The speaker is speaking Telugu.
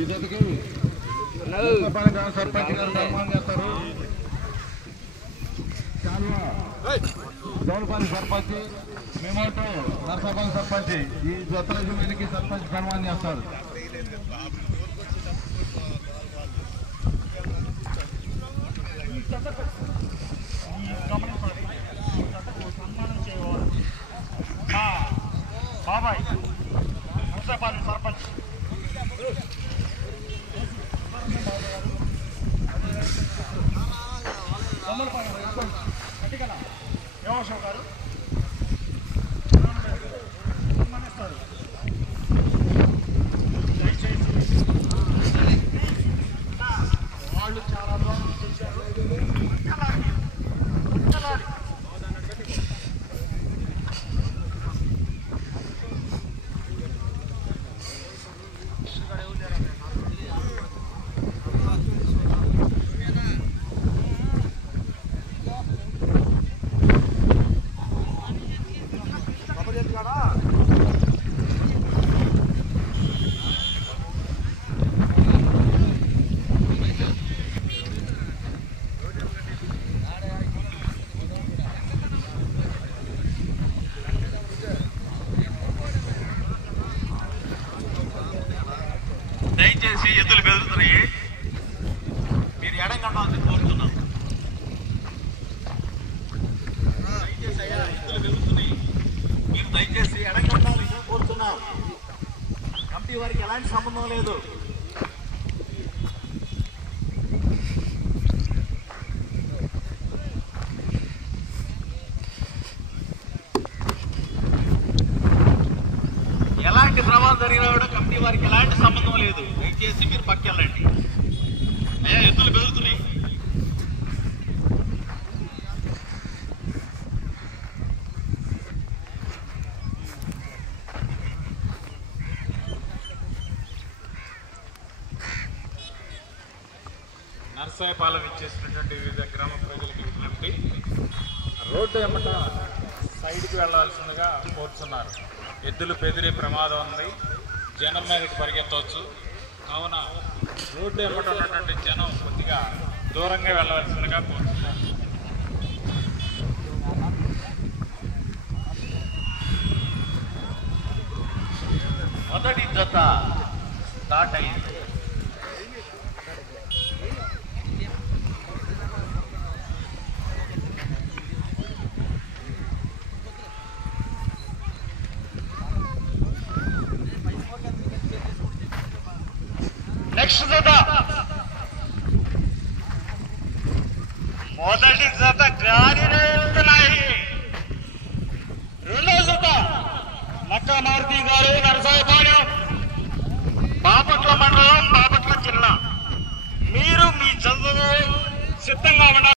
ఈ జతకి గ్రామ సర్పంచ్ గారు సన్మానం చేస్తారు. దౌలపల్లి సర్పంచ్ మేమోటో నర్సాపల్లి సర్పంచ్ ఈ జతల జూనికి సర్పంచ్ సన్మానం చేస్తారు. బాబాయ్ నర్సాపల్లి సర్పంచ్ యోగేశ్వర గారు సన్మానిస్తారు. దయచేసి వాళ్ళు చాలా దూరం చేశారు. దయచేసి ఎద్దులు బెదురుతున్నాయి, మీరు ఎడంగండాలని కోరుతున్నాం. దయచేసి అయ్యా ఎద్దులు బెదురుతున్నాయి, మీరు దయచేసి ఎడంగండాలని కోరుతున్నాం. కమిటీ వారికి ఎలాంటి సంబంధం లేదు. ఎలాంటి ప్రమాదం జరిగినా కూడా కమిటీ వారికి ఎలాంటి సంబంధం లేదు. దయచేసి మీరు పక్కెళ్ళండి. అయ్యా ఎద్దులు బెదురుతున్నాయి. నర్సాయపాలెం ఇచ్చేసినటువంటి వివిధ గ్రామ ప్రజలకు విజ్ఞప్తి, రోడ్డు ఎమ్మట సైడ్కి వెళ్లాల్సిందిగా కోరుతున్నారు. ఎద్దులు బెదిరే ప్రమాదం ఉంది, జనం మీదకి పరిగెత్తవచ్చు. కావున రోడ్డు ఎమ్మట ఉన్నటువంటి జనం కొద్దిగా దూరంగా వెళ్ళవలసిందిగా కోరుతున్నారు. మొదటి జత స్టార్ట్ అయింది. నెక్స్ట్ జత మొదటి జత గాలిలో